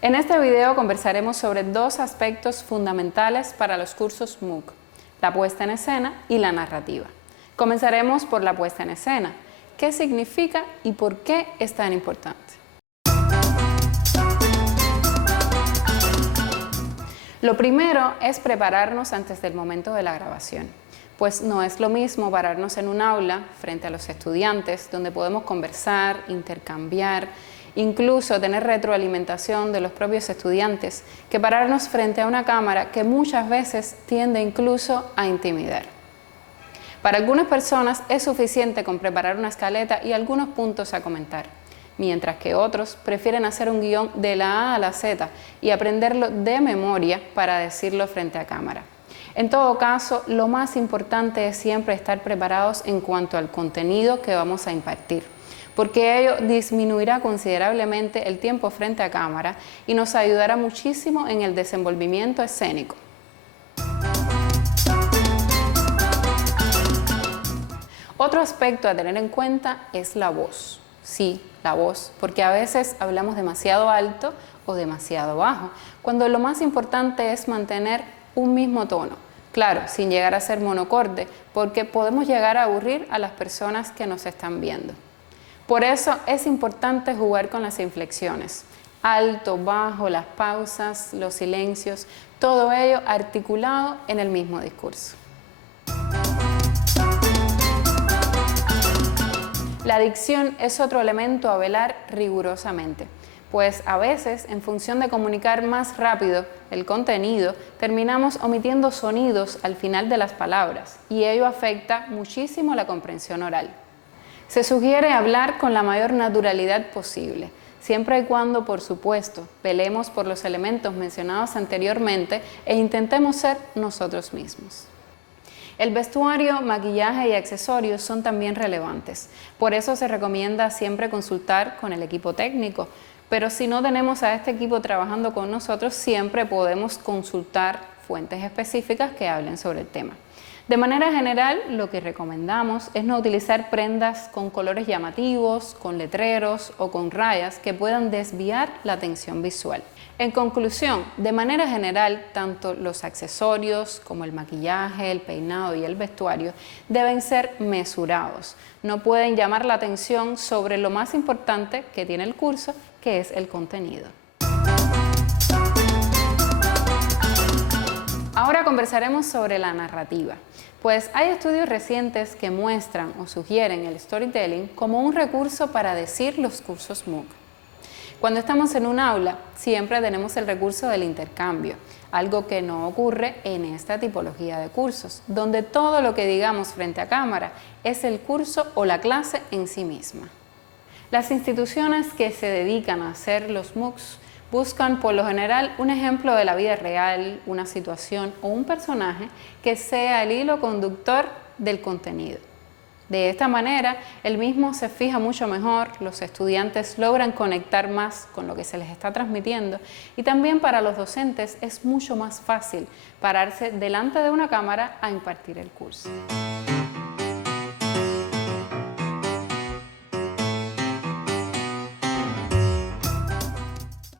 En este video conversaremos sobre dos aspectos fundamentales para los cursos MOOC, la puesta en escena y la narrativa. Comenzaremos por la puesta en escena. ¿Qué significa y por qué es tan importante? Lo primero es prepararnos antes del momento de la grabación, pues no es lo mismo pararnos en un aula frente a los estudiantes, donde podemos conversar, intercambiar, incluso tener retroalimentación de los propios estudiantes, que pararnos frente a una cámara que muchas veces tiende incluso a intimidar. Para algunas personas es suficiente con preparar una escaleta y algunos puntos a comentar, mientras que otros prefieren hacer un guión de la A a la Z y aprenderlo de memoria para decirlo frente a cámara. En todo caso, lo más importante es siempre estar preparados en cuanto al contenido que vamos a impartir, porque ello disminuirá considerablemente el tiempo frente a cámara y nos ayudará muchísimo en el desenvolvimiento escénico. Otro aspecto a tener en cuenta es la voz. Sí, la voz, porque a veces hablamos demasiado alto o demasiado bajo, cuando lo más importante es mantener un mismo tono. Claro, sin llegar a ser monocorde, porque podemos llegar a aburrir a las personas que nos están viendo. Por eso es importante jugar con las inflexiones, alto, bajo, las pausas, los silencios, todo ello articulado en el mismo discurso. La dicción es otro elemento a velar rigurosamente, pues a veces, en función de comunicar más rápido el contenido, terminamos omitiendo sonidos al final de las palabras y ello afecta muchísimo la comprensión oral. Se sugiere hablar con la mayor naturalidad posible, siempre y cuando, por supuesto, velemos por los elementos mencionados anteriormente e intentemos ser nosotros mismos. El vestuario, maquillaje y accesorios son también relevantes, por eso se recomienda siempre consultar con el equipo técnico, pero si no tenemos a este equipo trabajando con nosotros, siempre podemos consultar fuentes específicas que hablen sobre el tema. De manera general, lo que recomendamos es no utilizar prendas con colores llamativos, con letreros o con rayas que puedan desviar la atención visual. En conclusión, de manera general, tanto los accesorios como el maquillaje, el peinado y el vestuario deben ser mesurados. No pueden llamar la atención sobre lo más importante que tiene el curso, que es el contenido. Ahora conversaremos sobre la narrativa, pues hay estudios recientes que muestran o sugieren el storytelling como un recurso para decir los cursos MOOC. Cuando estamos en un aula, siempre tenemos el recurso del intercambio, algo que no ocurre en esta tipología de cursos, donde todo lo que digamos frente a cámara es el curso o la clase en sí misma. Las instituciones que se dedican a hacer los MOOCs buscan por lo general un ejemplo de la vida real, una situación o un personaje que sea el hilo conductor del contenido. De esta manera, el mismo se fija mucho mejor, los estudiantes logran conectar más con lo que se les está transmitiendo y también para los docentes es mucho más fácil pararse delante de una cámara a impartir el curso.